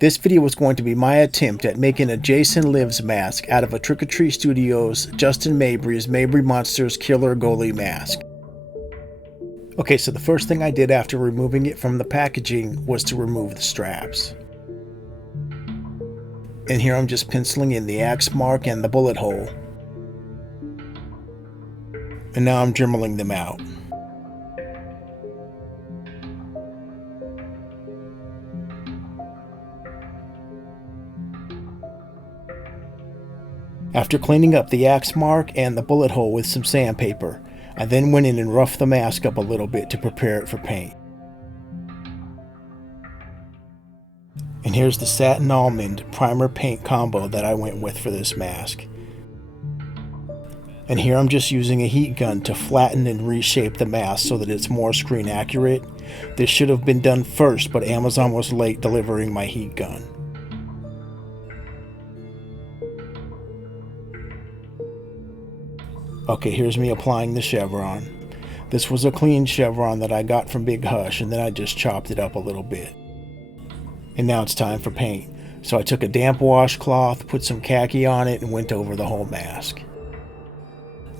This video was going to be my attempt at making a Jason Lives mask out of a Trick or Treat Studios Justin Mabry's Mabry Monsters Killer Goalie mask. Okay, so the first thing I did after removing it from the packaging was to remove the straps. And here I'm just penciling in the axe mark and the bullet hole. And now I'm dremeling them out. After cleaning up the axe mark and the bullet hole with some sandpaper, I then went in and roughed the mask up a little bit to prepare it for paint. And here's the satin almond primer paint combo that I went with for this mask. And here I'm just using a heat gun to flatten and reshape the mask so that it's more screen accurate. This should have been done first, but Amazon was late delivering my heat gun. Okay, here's me applying the chevron. This was a clean chevron that I got from Big Hush, and then I just chopped it up a little bit. And now it's time for paint. So I took a damp washcloth, put some khaki on it, and went over the whole mask.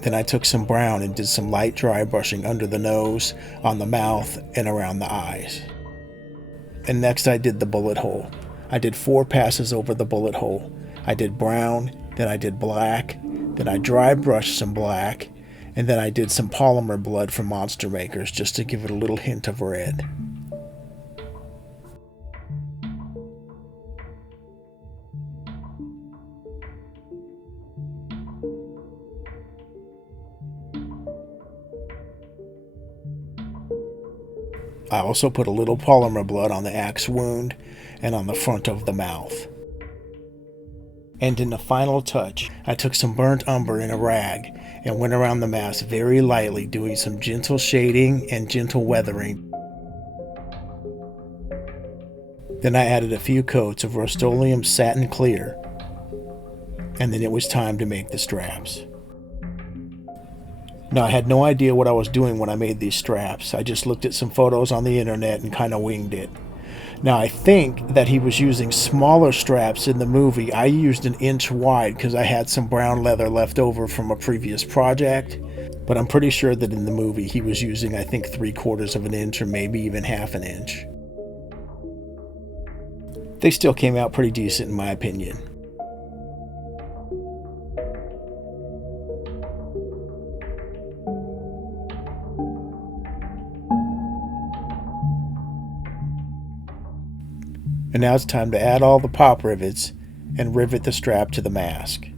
Then I took some brown and did some light dry brushing under the nose, on the mouth, and around the eyes. And next I did the bullet hole. I did 4 passes over the bullet hole. I did brown, then I did black, then I dry brushed some black, and then I did some polymer blood from Monster Makers just to give it a little hint of red. I also put a little polymer blood on the axe wound and on the front of the mouth. And in the final touch, I took some burnt umber in a rag and went around the mask very lightly, doing some gentle shading and gentle weathering. Then I added a few coats of Rust-Oleum Satin Clear, and then it was time to make the straps. Now, I had no idea what I was doing when I made these straps. I just looked at some photos on the internet and kind of winged it. Now, I think that he was using smaller straps in the movie. I used an inch wide because I had some brown leather left over from a previous project. But I'm pretty sure that in the movie he was using, I think, 3/4 of an inch or maybe even half an inch. They still came out pretty decent in my opinion. And now it's time to add all the pop rivets and rivet the strap to the mask.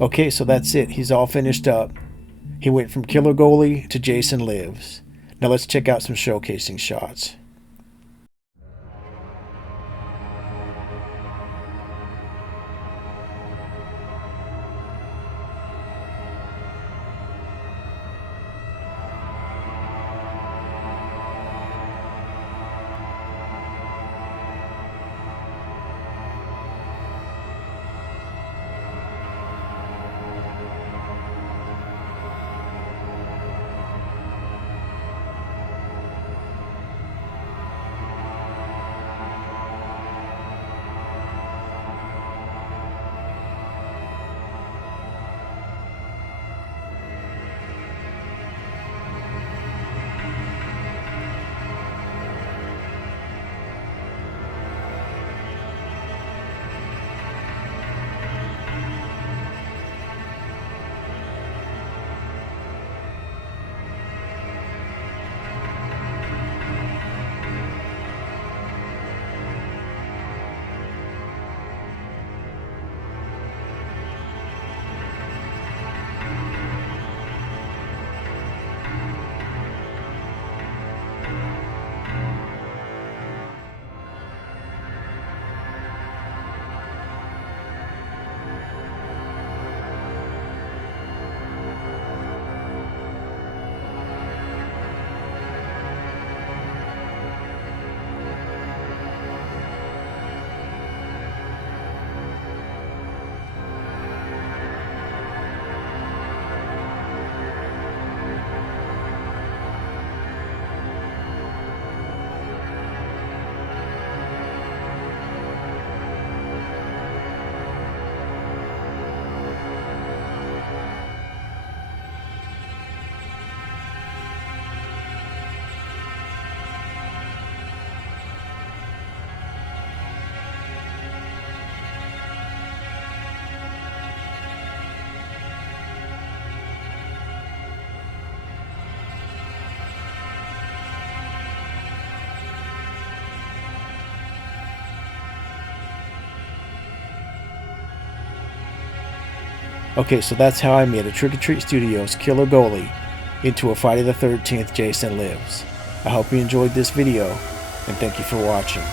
Okay, so that's it. He's all finished up. He went from Killer Goalie to Jason Lives. Now let's check out some showcasing shots. Okay, so that's how I made a Trick or Treat Studios Killer Goalie into a Friday the 13th Jason Lives. I hope you enjoyed this video, and thank you for watching.